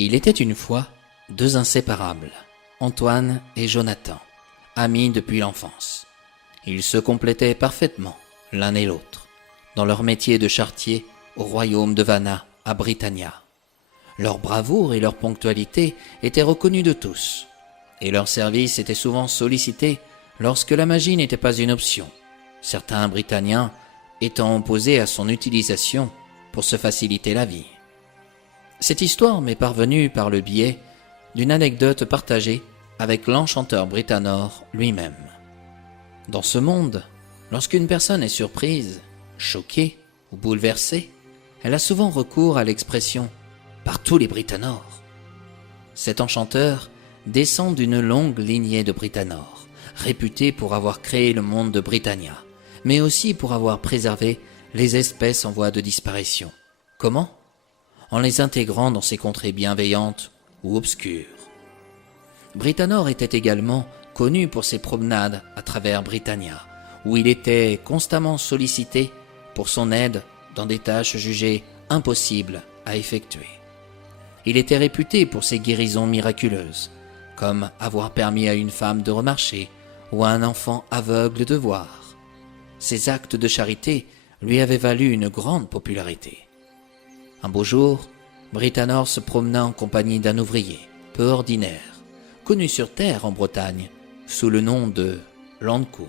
Il était une fois deux inséparables, Antoine et Jonathan, amis depuis l'enfance. Ils se complétaient parfaitement, l'un et l'autre, dans leur métier de charretier au royaume de Vanna, à Britannia. Leur bravoure et leur ponctualité étaient reconnues de tous, et leur service était souvent sollicité lorsque la magie n'était pas une option, certains Britanniens étant opposés à son utilisation pour se faciliter la vie. Cette histoire m'est parvenue par le biais d'une anecdote partagée avec l'enchanteur Britannor lui-même. Dans ce monde, lorsqu'une personne est surprise, choquée ou bouleversée, elle a souvent recours à l'expression « par tous les Britannor ». Cet enchanteur descend d'une longue lignée de Britannor, réputés pour avoir créé le monde de Britannia, mais aussi pour avoir préservé les espèces en voie de disparition. Comment ? En les intégrant dans ces contrées bienveillantes ou obscures. Britannor était également connu pour ses promenades à travers Britannia, où il était constamment sollicité pour son aide dans des tâches jugées impossibles à effectuer. Il était réputé pour ses guérisons miraculeuses, comme avoir permis à une femme de remarcher ou à un enfant aveugle de voir. Ses actes de charité lui avaient valu une grande popularité. Un beau jour, Britannor se promena en compagnie d'un ouvrier, peu ordinaire, connu sur terre en Bretagne, sous le nom de Landcou.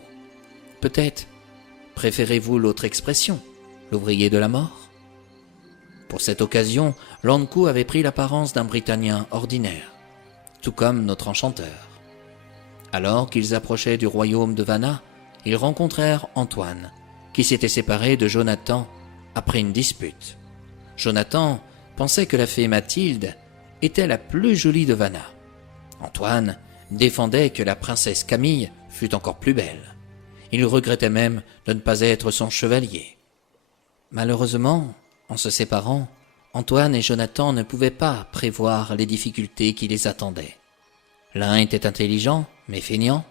Peut-être préférez-vous l'autre expression, l'ouvrier de la mort ? Pour cette occasion, Landcou avait pris l'apparence d'un Britannien ordinaire, tout comme notre enchanteur. Alors qu'ils approchaient du royaume de Vanna, ils rencontrèrent Antoine, qui s'était séparé de Jonathan après une dispute. Jonathan pensait que la fée Mathilde était la plus jolie de Vanna. Antoine défendait que la princesse Camille fût encore plus belle. Il regrettait même de ne pas être son chevalier. Malheureusement, en se séparant, Antoine et Jonathan ne pouvaient pas prévoir les difficultés qui les attendaient. L'un était intelligent, mais feignant,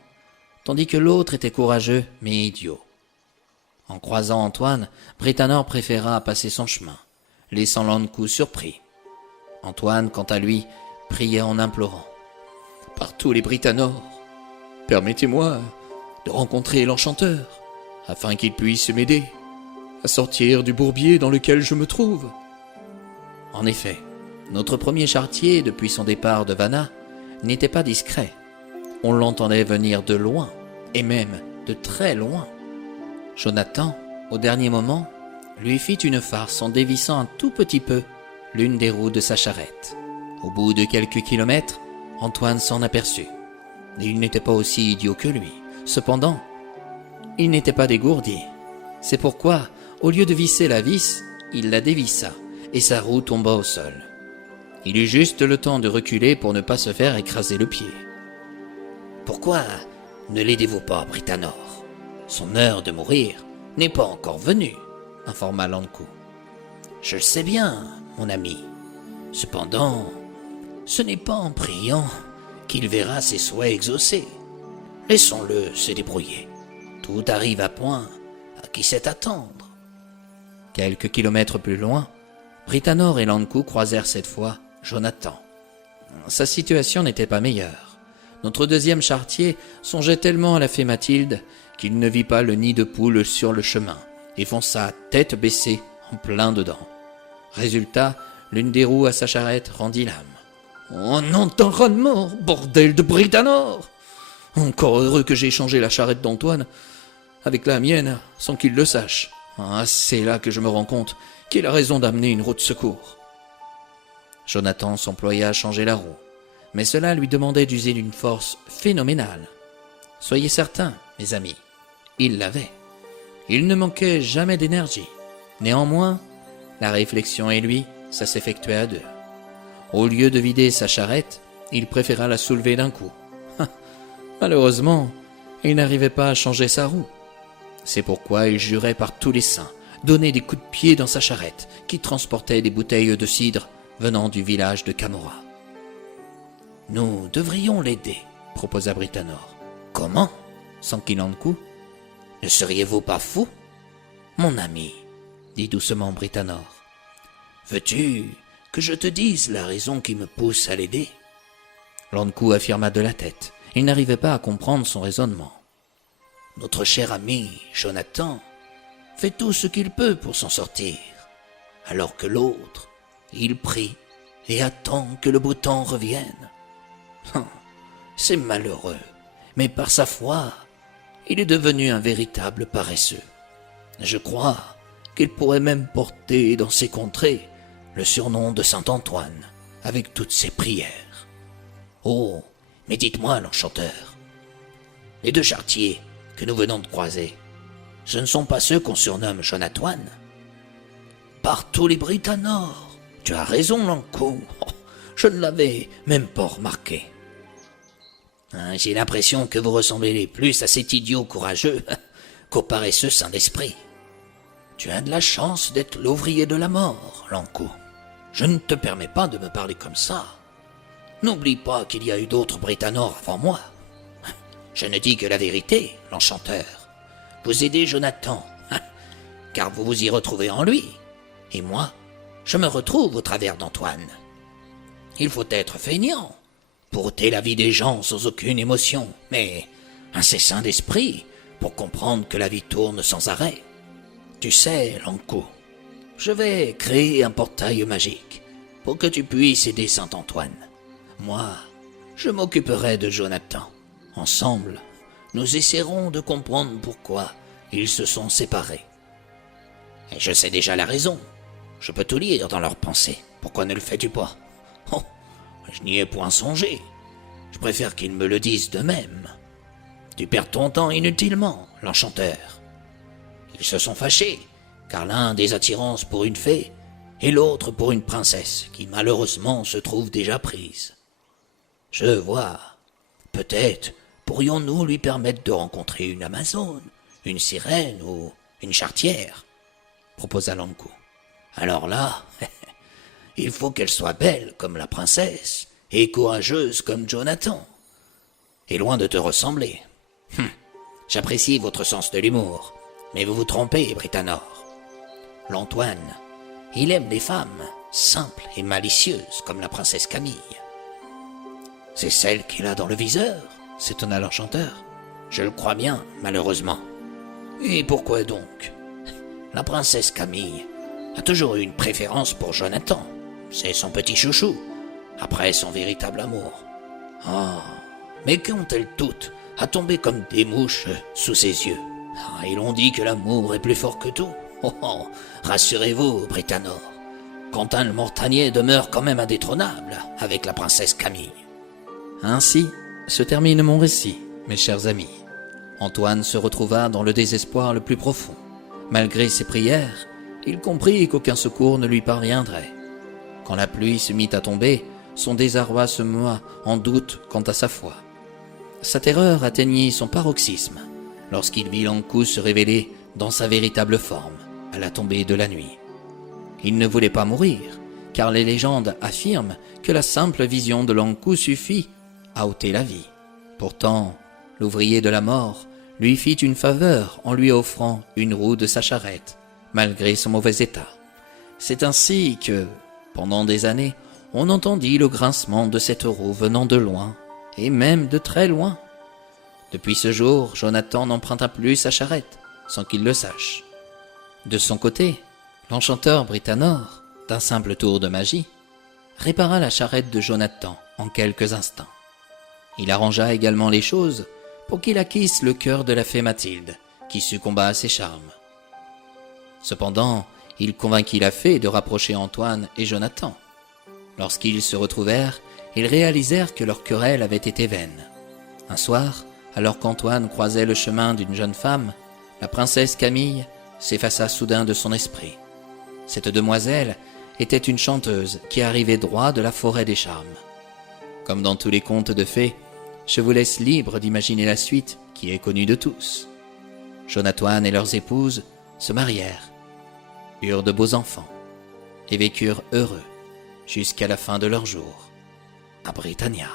tandis que l'autre était courageux, mais idiot. En croisant Antoine, Britannor préféra passer son chemin, laissant Landcou surpris. Antoine, quant à lui, priait en implorant « Par tous les Britannor, permettez-moi de rencontrer l'enchanteur, afin qu'il puisse m'aider à sortir du bourbier dans lequel je me trouve. » En effet, notre premier charretier, depuis son départ de Vanna, n'était pas discret. On l'entendait venir de loin, et même de très loin. Jonathan, au dernier moment, lui fit une farce en dévissant un tout petit peu l'une des roues de sa charrette. Au bout de quelques kilomètres, Antoine s'en aperçut. Il n'était pas aussi idiot que lui. Cependant, il n'était pas dégourdi. C'est pourquoi, au lieu de visser la vis, il la dévissa, et sa roue tomba au sol. Il eut juste le temps de reculer pour ne pas se faire écraser le pied. « Pourquoi ne l'aidez-vous pas, Britannor ? Son heure de mourir n'est pas encore venue, » informa Landcou. « Je le sais bien, mon ami. Cependant, ce n'est pas en priant qu'il verra ses souhaits exaucés. Laissons-le se débrouiller. Tout arrive à point, à qui sait attendre. » Quelques kilomètres plus loin, Britannor et Landcou croisèrent cette fois Jonathan. Sa situation n'était pas meilleure. Notre deuxième charretier songeait tellement à la fée Mathilde qu'il ne vit pas le nid de poule sur le chemin et fonça tête baissée en plein dedans. Résultat, l'une des roues à sa charrette rendit l'âme. « Oh non, t'en ras de mort, bordel de Britannor ! Encore heureux que j'ai échangé la charrette d'Antoine avec la mienne sans qu'il le sache. Ah, c'est là que je me rends compte qu'il a raison d'amener une roue de secours. » Jonathan s'employa à changer la roue, mais cela lui demandait d'user d'une force phénoménale. Soyez certains, mes amis, il l'avait. Il ne manquait jamais d'énergie. Néanmoins, la réflexion et lui, ça s'effectuait à deux. Au lieu de vider sa charrette, il préféra la soulever d'un coup. Malheureusement, il n'arrivait pas à changer sa roue. C'est pourquoi il jurait par tous les saints, donner des coups de pied dans sa charrette, qui transportait des bouteilles de cidre venant du village de Camorra. « Nous devrions l'aider, » proposa Britannor. « Comment » s'enquit Landcou. « Ne seriez-vous pas fou ?»« Mon ami, » dit doucement Britannor, « veux-tu que je te dise la raison qui me pousse à l'aider ?» Lankou affirma de la tête. Il n'arrivait pas à comprendre son raisonnement. « Notre cher ami, Jonathan, fait tout ce qu'il peut pour s'en sortir, alors que l'autre, il prie et attend que le beau temps revienne. C'est malheureux, mais par sa foi, il est devenu un véritable paresseux. Je crois qu'il pourrait même porter dans ces contrées le surnom de Saint-Antoine, avec toutes ses prières. Oh, mais dites-moi, l'enchanteur, les 2 charretiers que nous venons de croiser, ce ne sont pas ceux qu'on surnomme Jonathan? Par tous les Britanores, tu as raison, Lankou. Je ne l'avais même pas remarqué. J'ai l'impression que vous ressemblez plus à cet idiot courageux qu'au paresseux saint d'esprit. Tu as de la chance d'être l'ouvrier de la mort, Lankou. Je ne te permets pas de me parler comme ça. N'oublie pas qu'il y a eu d'autres Britanores avant moi. Je ne dis que la vérité, l'enchanteur. Vous aidez Jonathan, car vous vous y retrouvez en lui. Et moi, je me retrouve au travers d'Antoine. Il faut être feignant pour ôter la vie des gens sans aucune émotion, mais assez sain d'esprit pour comprendre que la vie tourne sans arrêt. Tu sais, Lankou, je vais créer un portail magique pour que tu puisses aider Saint-Antoine. Moi, je m'occuperai de Jonathan. Ensemble, nous essaierons de comprendre pourquoi ils se sont séparés. Et je sais déjà la raison. Je peux tout lire dans leurs pensées. Pourquoi ne le fais-tu pas? Oh, je n'y ai point songé. Je préfère qu'ils me le disent d'eux-mêmes. Tu perds ton temps inutilement, l'enchanteur. Ils se sont fâchés, car l'un des attirances pour une fée et l'autre pour une princesse qui malheureusement se trouve déjà prise. Je vois. Peut-être pourrions-nous lui permettre de rencontrer une Amazone, une sirène ou une charretière, proposa Lankou. Alors là, il faut qu'elle soit belle comme la princesse et courageuse comme Jonathan. Et loin de te ressembler. J'apprécie votre sens de l'humour, mais vous vous trompez, Britanore. L'Antoine, il aime les femmes simples et malicieuses comme la princesse Camille. C'est celle qu'il a dans le viseur, s'étonna l'enchanteur. Je le crois bien, malheureusement. Et pourquoi donc? La princesse Camille a toujours eu une préférence pour Jonathan. C'est son petit chouchou, après son véritable amour. Ah, mais qu'ont-elles toutes à tomber comme des mouches sous ses yeux? Ils l'ont dit que l'amour est plus fort que tout. Oh, rassurez-vous, Britanore. Quentin le Mortanier demeure quand même indétrônable avec la princesse Camille. Ainsi se termine mon récit, mes chers amis. Antoine se retrouva dans le désespoir le plus profond. Malgré ses prières, il comprit qu'aucun secours ne lui parviendrait. Quand la pluie se mit à tomber, son désarroi se noua en doute quant à sa foi. Sa terreur atteignit son paroxysme lorsqu'il vit Lankou se révéler dans sa véritable forme à la tombée de la nuit. Il ne voulait pas mourir, car les légendes affirment que la simple vision de Lankou suffit à ôter la vie. Pourtant, l'ouvrier de la mort lui fit une faveur en lui offrant une roue de sa charrette, malgré son mauvais état. C'est ainsi que, pendant des années, on entendit le grincement de cette roue venant de loin, et même de très loin. Depuis ce jour, Jonathan n'emprunta plus sa charrette, sans qu'il le sache. De son côté, l'enchanteur Britanore, d'un simple tour de magie, répara la charrette de Jonathan en quelques instants. Il arrangea également les choses pour qu'il acquisse le cœur de la fée Mathilde, qui succomba à ses charmes. Cependant, il convainquit la fée de rapprocher Antoine et Jonathan. Lorsqu'ils se retrouvèrent, ils réalisèrent que leur querelle avait été vaine. Un soir, alors qu'Antoine croisait le chemin d'une jeune femme, la princesse Camille s'effaça soudain de son esprit. Cette demoiselle était une chanteuse qui arrivait droit de la forêt des charmes. Comme dans tous les contes de fées, je vous laisse libre d'imaginer la suite qui est connue de tous. Jonathan et leurs épouses se marièrent, eurent de beaux enfants et vécurent heureux jusqu'à la fin de leurs jours à Britannia.